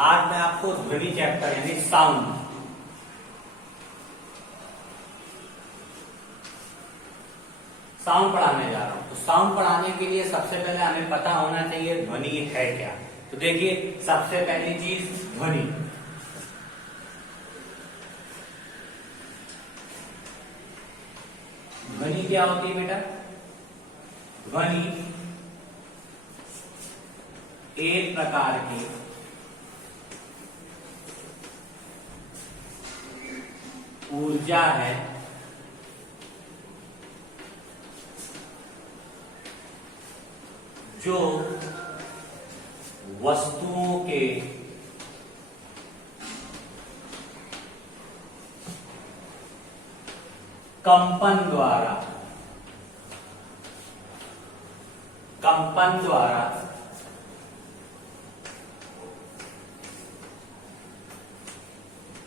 आज मैं आपको ध्वनि चैप्टर यानी साउंड पढ़ाने जा रहा हूं। तो साउंड पढ़ाने के लिए सबसे पहले हमें पता होना चाहिए ध्वनि है क्या। तो देखिए, सबसे पहली चीज ध्वनि। ध्वनि क्या होती है बेटा? ध्वनि एक प्रकार की ऊर्जा है जो वस्तुओं के कंपन द्वारा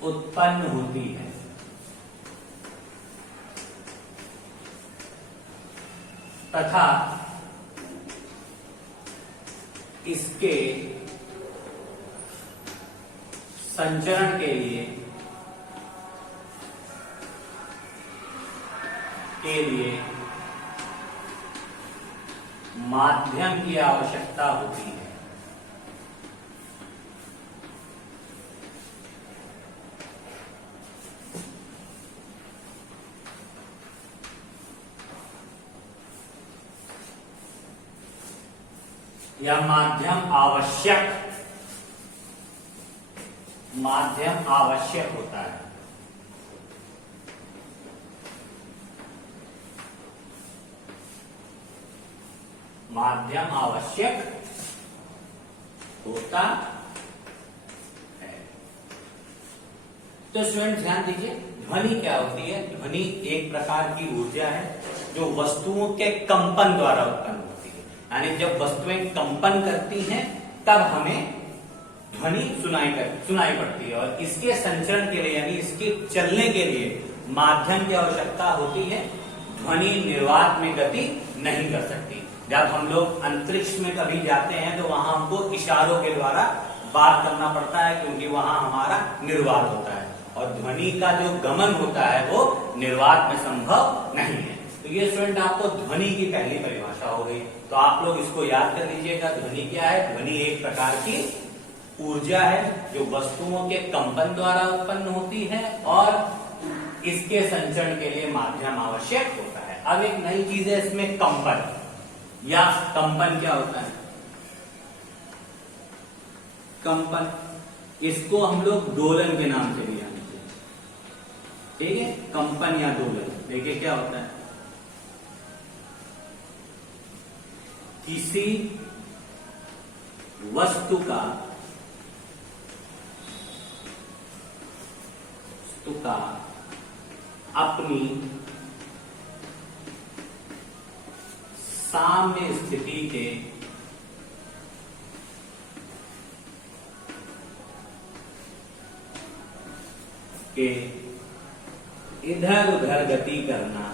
उत्पन्न होती है। तथा इसके संचरण के लिए माध्यम की आवश्यकता होती है। या माध्यम आवश्यक होता है। माध्यम आवश्यक होता है। तो स्टूडेंट ध्यान दीजिए, ध्वनि क्या होती है? ध्वनि एक प्रकार की ऊर्जा है जो वस्तुओं के कंपन द्वारा उत्पन्न होती है। यानी जब वस्तुएं कंपन करती हैं तब हमें ध्वनि सुनाई पड़ती है, और इसके संचरण के लिए यानी इसके चलने के लिए माध्यम की आवश्यकता होती है। ध्वनि निर्वात में गति नहीं कर सकती। जब हम लोग अंतरिक्ष में कभी जाते हैं तो वहां हमको इशारों के द्वारा बात करना पड़ता है, क्योंकि वहां हमारा निर्वात होता है, और ध्वनि का जो गमन होता है वो निर्वात में संभव नहीं है। तो ये स्टूडेंट आपको ध्वनि की पहली परिभाषा हो गई। तो आप लोग इसको याद कर लीजिएगा। ध्वनि क्या है? ध्वनि एक प्रकार की ऊर्जा है जो वस्तुओं के कंपन द्वारा उत्पन्न होती है, और इसके संचरण के लिए माध्यम आवश्यक होता है। अब एक नई चीज है इसमें, कंपन। या कंपन क्या होता है? कंपन, इसको हम लोग दोलन के नाम से भी जानते हैं। ठीक है, कंपन या दोलन। देखिए क्या होता है, किसी वस्तु का अपनी साम्य स्थिति के इधर उधर गति करना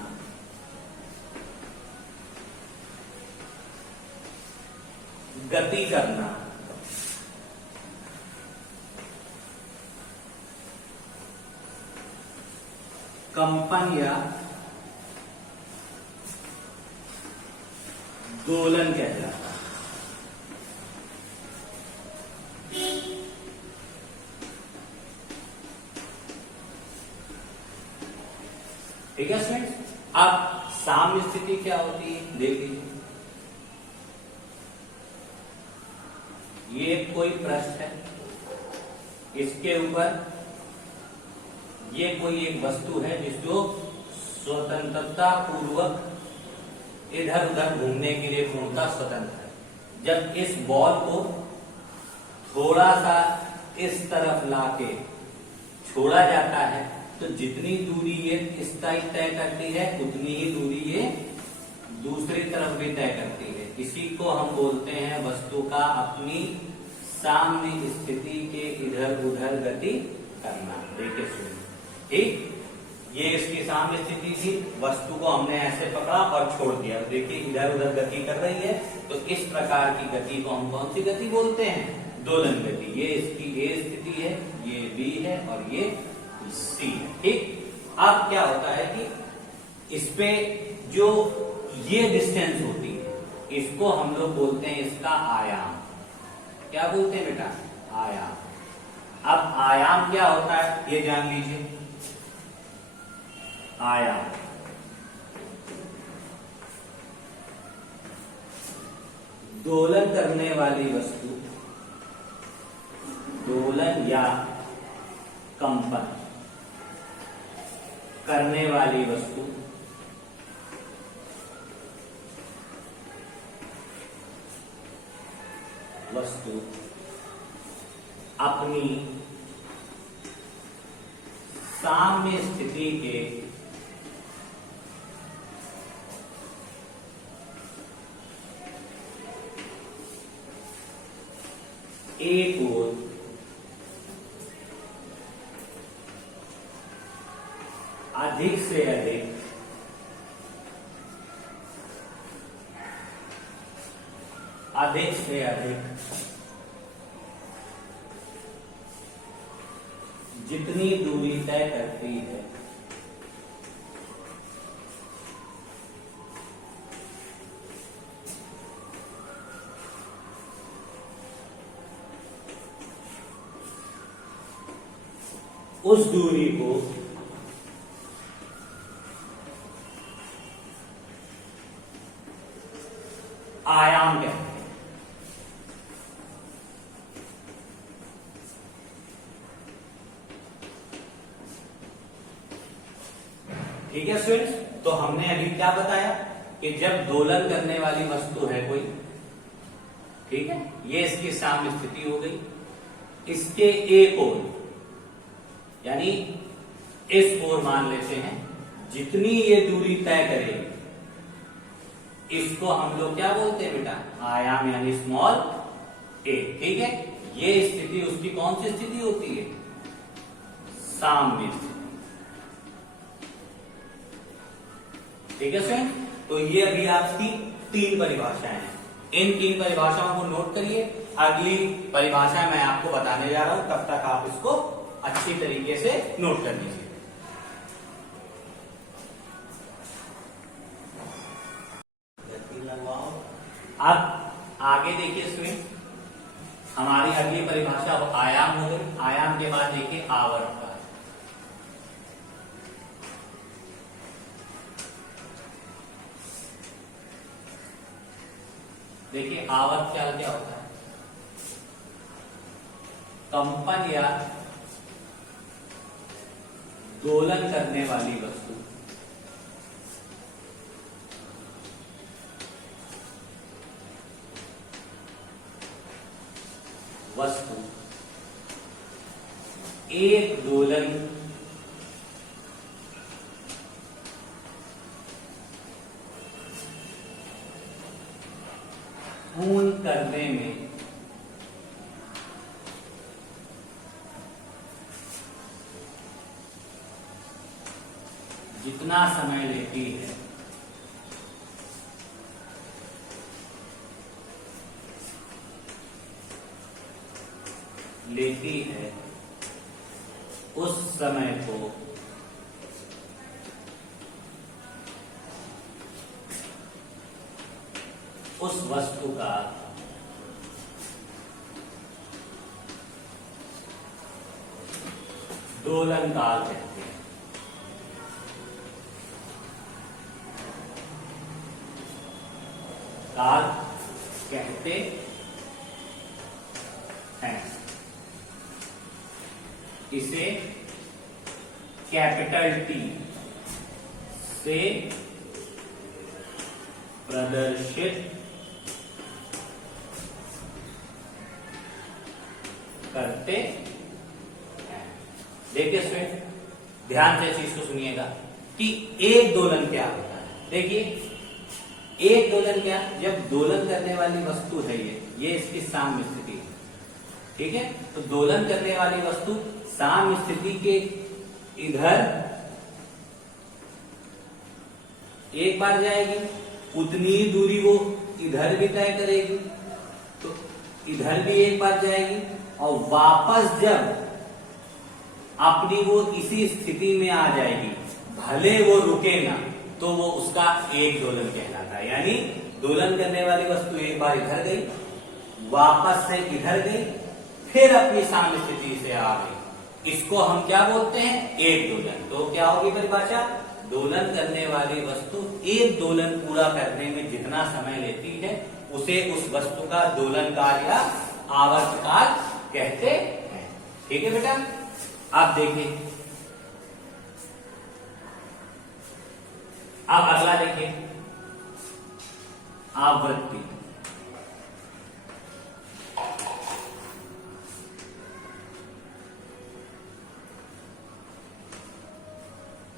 कंपन या दोलन कहलाता है। ठीक है स्टूडेंट्स। अब साम्य स्थिति क्या होती है देख लीजिए। ये कोई पृष्ठ है, इसके ऊपर ये कोई एक वस्तु है जो स्वतंत्रता पूर्वक इधर उधर घूमने के लिए पूर्णतः स्वतंत्र है। जब इस बॉल को थोड़ा सा इस तरफ लाके छोड़ा जाता है तो जितनी दूरी ये इस साइड तय करती है उतनी ही दूरी ये दूसरी तरफ भी तय करती है। इसी को हम बोलते हैं वस्तु का अपनी साम्य स्थिति के इधर उधर गति करना। देखिए सुनिए, ठीक, ये इसकी साम्य स्थिति थी, वस्तु को हमने ऐसे पकड़ा और छोड़ दिया। देखिए इधर उधर गति कर रही है। तो इस प्रकार की गति को हम कौन सी गति बोलते हैं? दोलन गति। ये इसकी ए स्थिति है, ये बी है और ये सी है। ठीक, अब क्या होता है कि इस पे जो ये डिस्टेंस होती है इसको हम लोग बोलते हैं इसका आयाम। क्या बोलते हैं बेटा? आयाम। अब आयाम क्या होता है ये जान लीजिए। आयाम दोलन करने वाली वस्तु, दोलन या कंपन करने वाली वस्तु अपनी साम्य स्थिति के एक ओर अधिक से अधिक जितनी दूरी तय करती है उस दूरी को आयाम कहते हैं। ठीक है स्टूडेंट्स, तो हमने अभी क्या बताया कि जब दोलन करने वाली वस्तु है कोई, ठीक है, ये इसकी साम्य स्थिति हो गई, इसके एक ओर यानी इस ओर मान लेते हैं, जितनी ये दूरी तय करेगी इसको हम लोग क्या बोलते हैं बेटा? आयाम यानी स्मॉल ए। ठीक है, ये स्थिति उसकी कौन सी स्थिति होती है? साम्य स्थिति। ठीक है फ्रेंड, तो ये अभी आपकी 3 परिभाषाएं हैं। इन 3 परिभाषाओं को नोट करिए। अगली परिभाषा मैं आपको बताने जा रहा हूं, तब तक आप इसको अच्छी तरीके से नोट कर लीजिए। अब आगे देखिए स्टूडेंट, हमारी अगली परिभाषा आयाम हो गई। आयाम के बाद देखिए आवर्त का। देखिए आवर्त क्या क्या होता है? कंपन या दोलन करने वाली वस्तु एक दोलन पूर्ण करने में जितना समय लेती है उस समय को उस वस्तु का दोलन काल कहते हैं। काल कहते हैं। इसे कैपिटल टी से प्रदर्शित करते हैं। देखिए स्टूडेंट, ध्यान से चीज को सुनिएगा कि एक दोलन क्या होता है। देखिए एक दोलन क्या, जब दोलन करने वाली वस्तु है ये इसकी साम्य स्थिति है। ठीक है, तो दोलन करने वाली वस्तु साम्य स्थिति के इधर एक बार जाएगी, उतनी ही दूरी वो इधर भी तय करेगी। तो इधर भी एक बार जाएगी और वापस जब अपनी वो इसी स्थिति में आ जाएगी, भले वो रुके ना, तो वो उसका एक दोलन कहलाता है। यानी दोलन करने वाली वस्तु एक बार इधर गई, वापस से इधर गई, फिर अपनी साम्य स्थिति से आ गई, इसको हम क्या बोलते हैं? एक दोलन। तो क्या होगी परिभाषा? दोलन करने वाली वस्तु एक दोलन पूरा करने में जितना समय लेती है उसे उस वस्तु का दोलन काल या आवर्त काल कहते हैं। ठीक है बेटा, आप देखिए, अब अगला देखिए, आवृत्ति।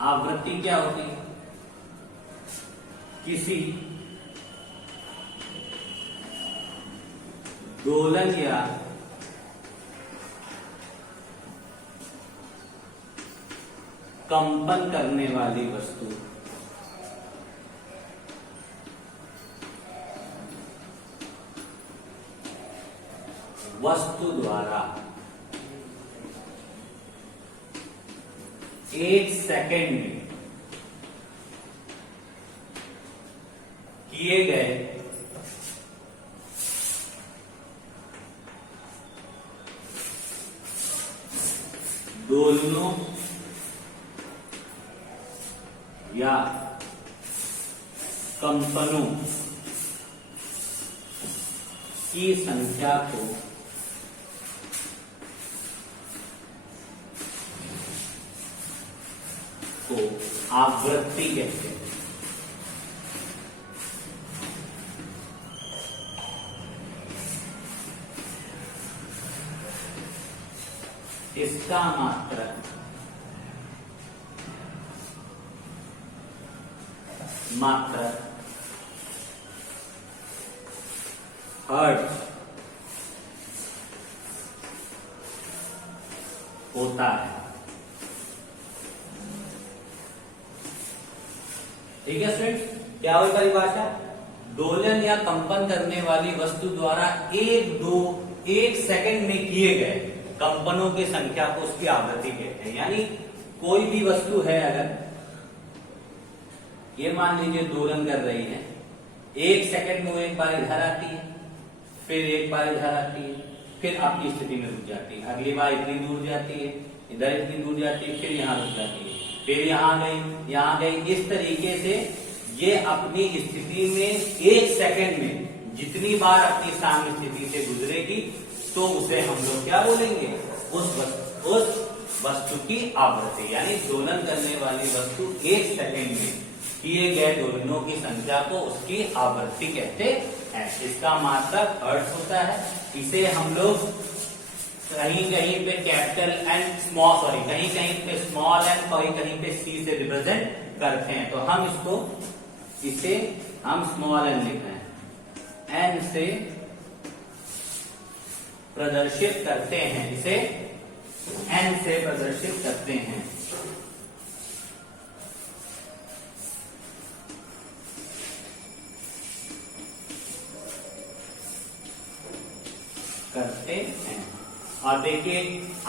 आवृत्ति क्या होती है? किसी दोलन या कंपन करने वाली वस्तु द्वारा 1 सेकेंड में किए गए दोलनों या कंपनों की संख्या को आवृत्ति कहते हैं। इसका मात्रक हर्ट्ज होता है। ठीक है स्टूडेंट्स, क्या हुई परिभाषा? दोलन या कंपन करने वाली वस्तु द्वारा 1 सेकंड में किए गए कंपनों की संख्या को उसकी आवृत्ति कहते हैं। यानी कोई भी वस्तु है, अगर ये मान लीजिए दोलन कर रही है, 1 सेकंड में वो एक बार इधर आती है, फिर एक बार इधर आती है, फिर अपनी स्थिति में रुक जाती है, अगली बार इतनी दूर जाती है, इधर इतनी दूर जाती है, फिर यहाँ रुक जाती है, फिर यहाँ गई। इस तरीके से ये अपनी स्थिति में 1 सेकंड में जितनी बार अपनी साम्य स्थिति से गुजरेगी, तो उसे हम लोग क्या बोलेंगे? उस वस्तु की आवृत्ति। यानी दोलन करने वाली वस्तु 1 सेकंड में किए गए दोलनों की संख्या को उसकी आवृत्ति कहते हैं। इसका मात्रक हर्ट्ज होता है। इसे हम लोग कहीं कहीं पे कैपिटल एंड स्मॉल, कहीं कहीं पे स्मॉल एंड कहीं पे सी से रिप्रेजेंट करते हैं। तो हम इसे हम स्मॉल एन लिख रहे हैं, एन से प्रदर्शित करते हैं, इसे एन से प्रदर्शित करते हैं। और देखिए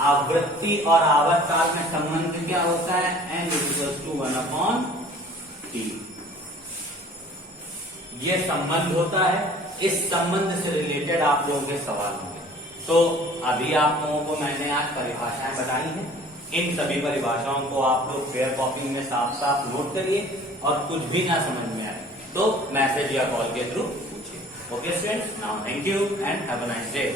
आवृत्ति और आवर्त काल में संबंध क्या होता है? n=1/t। ये संबंध होता है। इस संबंध से रिलेटेड आप लोगों के सवाल होंगे। तो अभी आप लोगों को मैंने आज परिभाषाएं बताई हैं। इन सभी परिभाषाओं को आप लोग फेयर कॉपी में साफ साफ नोट करिए और कुछ भी ना समझ में आए तो मैसेज या कॉल के थ्रू पूछिए। Okay students, now thank you and have a nice day.